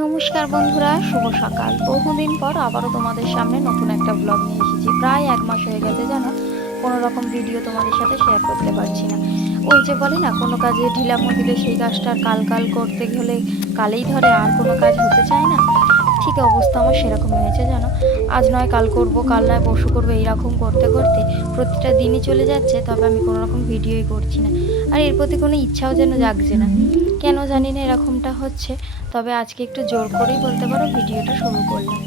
নমস্কার বন্ধুরা, শুভ সকাল। বহুদিন পর আবারও তোমাদের সামনে নতুন একটা ব্লগ নিয়ে এসেছি। প্রায় এক মাস হয়ে গেছে জানো, কোনো রকম ভিডিও তোমাদের সাথে শেয়ার করতে পারছি না। ওই যে বলে না, কোনো কাজে ঢিলামো দিলে সেই কাজটা কাল কাল করতে গেলে কালেই ধরে, আর কোনো কাজ হতে চায় না। ঠিক অবস্থা আমার সেরকম হয়েছে জানো। আজ নয় কাল করব, কাল নয় পরশু করব, এইরকম করতে করতে প্রতিটা দিনই চলে যাচ্ছে, তবে আমি কোনো রকম ভিডিওই করছি না। আর এর প্রতি কোনো ইচ্ছাও যেন জাগছে না। কেন জানি না এরকমটা হচ্ছে। তবে আজকে একটু জোর করেই বলতে পারো, ভিডিওটা শুরু করলাম।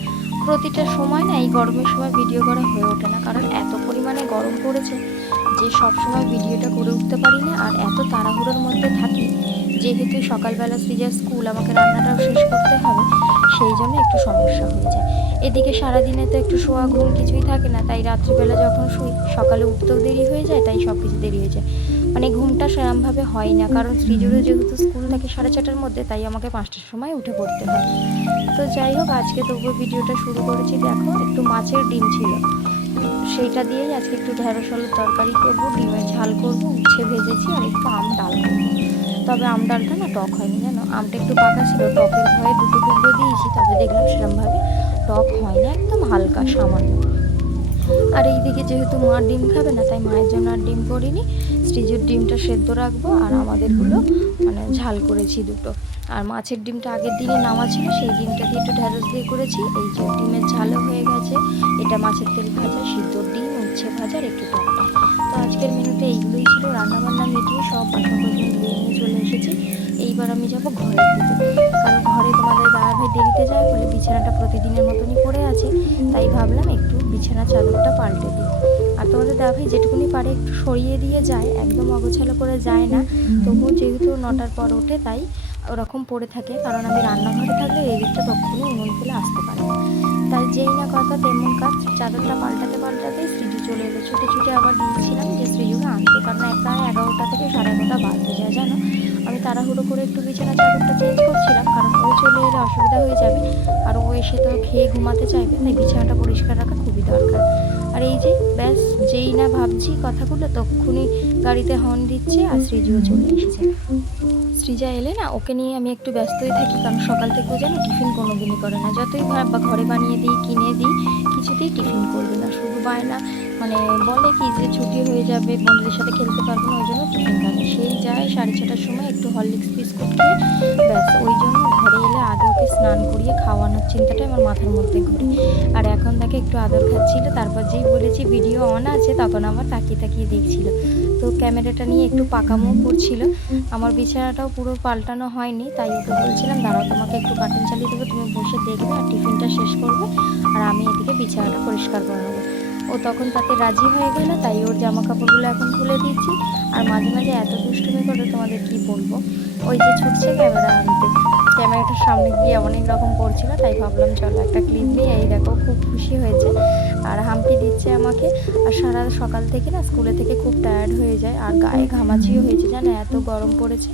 প্রতিটা সময় না এই গরমের সময় ভিডিও করা হয়ে ওঠে না, কারণ এত পরিমাণে গরম পড়েছে যে সব সময় ভিডিওটা করে উঠতে পারি না, আর এত তাড়াহুড়োর মধ্যে থাকি। যেহেতু সকালবেলা সৃজার স্কুল, আমাকে রান্নাটাও শেষ করতে হবে, সেই জন্য একটু সমস্যা হয়ে যায়। এদিকে সারাদিনে তো একটু শোয়া ঘুম কিছুই থাকে না, তাই রাত্রিবেলা যখন শুই, সকালে উঠতেও দেরি হয়ে যায়, তাই সব কিছু দেরি হয়ে যায়। মানে ঘুমটা সেরমভাবে হয় না কারণ শ্রীজুড়ে যেহেতু স্কুল থাকে সাড়ে ছটার মধ্যে তাই আমাকে পাঁচটার সময় উঠে পড়তে হয়। তো যাই হোক আজকে তবুও ভিডিওটা শুরু করেছি দেখো একটু মাছের ডিম ছিল। সেইটা দিয়েই আজকে একটু ঢেঁড়স আলুর তরকারি করব ডিমের ঝাল করব উচ্ছে ভেজেছি আর একটু আম ডাল করব। তবে আম ডালটা না টক হয়নি জানো? আমটা একটু পাকা ছিল টকের ভয়ে দুটো টুকরো দিয়েছি তবে দেখলাম সেরমভাবে টক হয় না একদম হালকা সামান্য। আর এইদিকে যেহেতু মা ডিম খাবে না তাই মায়ের জন্য আর ডিম করিনি। স্টিজের ডিমটা সেদ্ধ রাখব আর আমাদেরগুলো মানে ঝাল করেছি দুটো। আর মাছের ডিমটা আগের দিনে নামা ছিল, সেই ডিমটা দিয়ে একটু ঢ্যাঁড়স দিয়ে করেছি। এই যে ডিমের ঝালও হয়ে গেছে। এটা মাছের তেল ভাজা, সিদ্ধ ডিম, উচ্ছে ভাজা আর একটু তো আজকের মেনুতে এইগুলোই ছিল। রান্নাবান্না মিটিয়ে সব নিয়ে চলে এসেছি। এইবার আমি যাব দিকে কারণ ঘরে তোমাদের দাদা ভাই দেরিতে যায় বলে বিছানাটা প্রতিদিনের মতনই পড়ে আছে। তাই ভাবলাম একটু বিছানা চাদরটা পাল্টে দিই। আর তোমাদের ভাই যেটুকুনি পারে একটু সরিয়ে দিয়ে যায়, একদম অগোছালো করে যায় না। তবুও যেহেতু নটার পর ওঠে, তাই ওরকম পড়ে থাকে। কারণ আমি রান্নাঘরে থাকলে এই দিকটা তখনই উনুন ফেলে আসতে পারে। তাই যেই না কথা তেমন কাজ, চাদরটা পাল্টাতে পাল্টাতে সৃজু চলে এলো। ছুটে ছুটে আবার দিয়েছিলাম যে সৃজুকে আনতে। কারণ প্রায় এগারোটা থেকে সাড়ে এগারোটা বাজতে যায় জানো। আমি তাড়াহুড়ো করে একটু বিছানা চাদরটা চেঞ্জ করছিলাম, কারণ ও চলে এলে অসুবিধা হয়ে যাবে। আর ও এসে তো খেয়ে ঘুমাতে চাইবে, তাই বিছানাটা পরিষ্কার রাখা খুবই দরকার। ভাবছি কথাগুলো তক্ষুনি গাড়িতে হর্ন দিচ্ছে আর সৃজুও চলে এসেছে। সৃজা এলে না, ওকে নিয়ে আমি একটু ব্যস্তই থাকি, কারণ সকাল থেকেও যেন টিফিন কোনো দিনই করে না। যতই বা ঘরে বানিয়ে দিই, কিনে দিই, কিছুতেই টিফিন করবে না। শুধু বায়না মানে বলে কি যে ছুটি হয়ে যাবে, বন্ধুদের সাথে খেলতে পারব না, ওই জন্য টিফিন করে সেই যায় সাড়ে ছটার সময় একটু হরলিক্স বিস্কুট খেয়ে, ব্যাস, ওই জন্য ওকে স্নান করিয়ে খাওয়ানোর চিন্তাটাই আমার মাথার মধ্যে ঘুরে। আর এখন তাকে একটু আদর খাচ্ছিল, তারপর যেই বলেছি ভিডিও অন আছে, তখন আমার তাকিয়ে তাকিয়ে দেখছিল। তো ক্যামেরাটা নিয়ে একটু পাকামো করছিল। আমার বিছানাটাও পুরো পাল্টানো হয়নি, তাই ওকে বলছিলাম, দাঁড়াও, তোমাকে একটু কার্টুন চালিয়ে দেবো, তুমি বসে দেখবে আর টিফিনটা শেষ করবে, আর আমি এদিকে বিছানাটা পরিষ্কার করে নেব। ও তখন তাতে রাজি হয়ে গেল, তাই ওর জামা কাপড়গুলো এখন খুলে দিচ্ছি। আর মাঝে মাঝে এত দুষ্টুমি করে, তোমাদের কি বলব? ওই যে ছুটছে ক্যামেরা আনতে। ক্যামেরাটার সামনে গিয়ে অনেক রকম করছিল, তাই ভাবলাম চলো একটা ক্লিপ নিয়ে এই দেখো, খুব খুশি হয়েছে। আর হাম্পি দিচ্ছে আমাকে। আর সারা সকাল থেকে না স্কুলে থেকে খুব টায়ার্ড হয়ে যায়। আর গায়ে ঘামাচিও হয়েছে, জানো? এত গরম পড়েছে।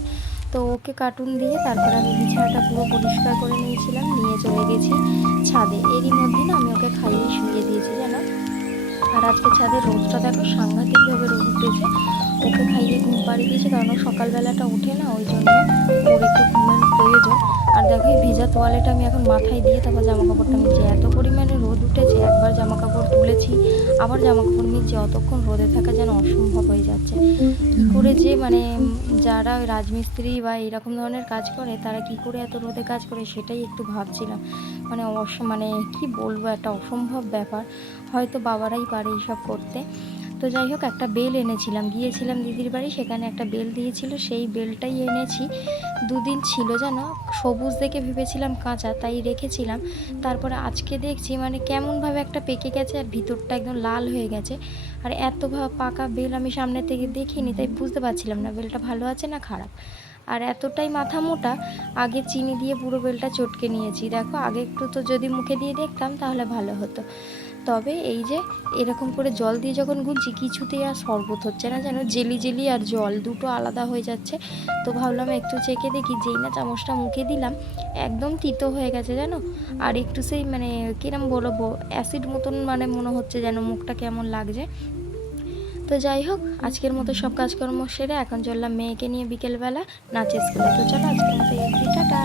তো ওকে কার্টুন দিয়ে তারপর আমি বিছানাটা পুরো পরিষ্কার করে নিয়েছিলাম। নিয়ে চলে গেছি ছাদে। এরই মধ্যে না আমি ওকে খাইয়ে শুয়ে দিয়েছি, জানো? আর আজকে ছাদের রোদটা দেখো, সাংঘাতিকভাবে রোদ উঠেছে। ওকে খাইয়ে ঘুম পাড়িয়ে দিয়েছে, কারণ সকালবেলাটা উঠে না, ওই জন্য ওর একটু ঘুমের প্রয়োজন। আর দেখো, এই ভেজা তোয়ালেটা আমি এখন মাথায় দিয়ে তারপর জামা কাপড়টা মিলছে এত পরিমাণে রোদ উঠেছে, একবার জামা কাপড় তুলেছি, আবার জামা কাপড় মিলছে অতক্ষণ রোদে থাকা যেন অসম্ভব হয়ে যাচ্ছে। করে যে মানে যারা ওই রাজমিস্ত্রি বা এরকম ধরনের কাজ করে, তারা কি করে এত রোদে কাজ করে সেটাই একটু ভাবছিলাম। মানে অস মানে কি বলব, একটা অসম্ভব ব্যাপার। হয়তো বাবারাই পারে এইসব করতে। তো যাই হোক, একটা বেল এনেছিলাম। গিয়েছিলাম দিদির বাড়ি, সেখানে একটা বেল দিয়েছিল। সেই বেলটাই এনেছি। দুদিন ছিল যেন সবুজ দেখে ভেবেছিলাম কাঁচা, তাই রেখেছিলাম। তারপরে আজকে দেখছি মানে কেমনভাবে একটা পেকে গেছে আর ভিতরটা একদম লাল হয়ে গেছে। আর এত পাকা বেল আমি সামনে থেকে দেখিনি, তাই বুঝতে পারছিলাম না, বেলটা ভালো আছে না খারাপ। আর এতটাই মাথা মোটা, আগে চিনি দিয়ে পুরো বেলটা চটকে নিয়েছি। দেখো, আগে একটু তো যদি মুখে দিয়ে দেখতাম তাহলে ভালো হতো। তবে এই যে এরকম করে জল দিয়ে যখন গুলছি কিছুতেই আর শরবত হচ্ছে না যেন, জেলি জেলি আর জল দুটো আলাদা হয়ে যাচ্ছে। তো ভাবলাম একটু চেখে দেখি, যেই না চামচটা মুখে দিলাম, একদম তিতো হয়ে গেছে জানো? আর একটু সেই মানে কিরম বলব অ্যাসিড মতন মানে মনে হচ্ছে যেন মুখটা কেমন লাগছে। তো যাই হোক, আজকের মতো সব কাজকর্ম সেরে এখন চললাম মেয়েকে নিয়ে বিকেলবেলা। নাচের স্কুলে তো চলো, আজকের মতো টাটা।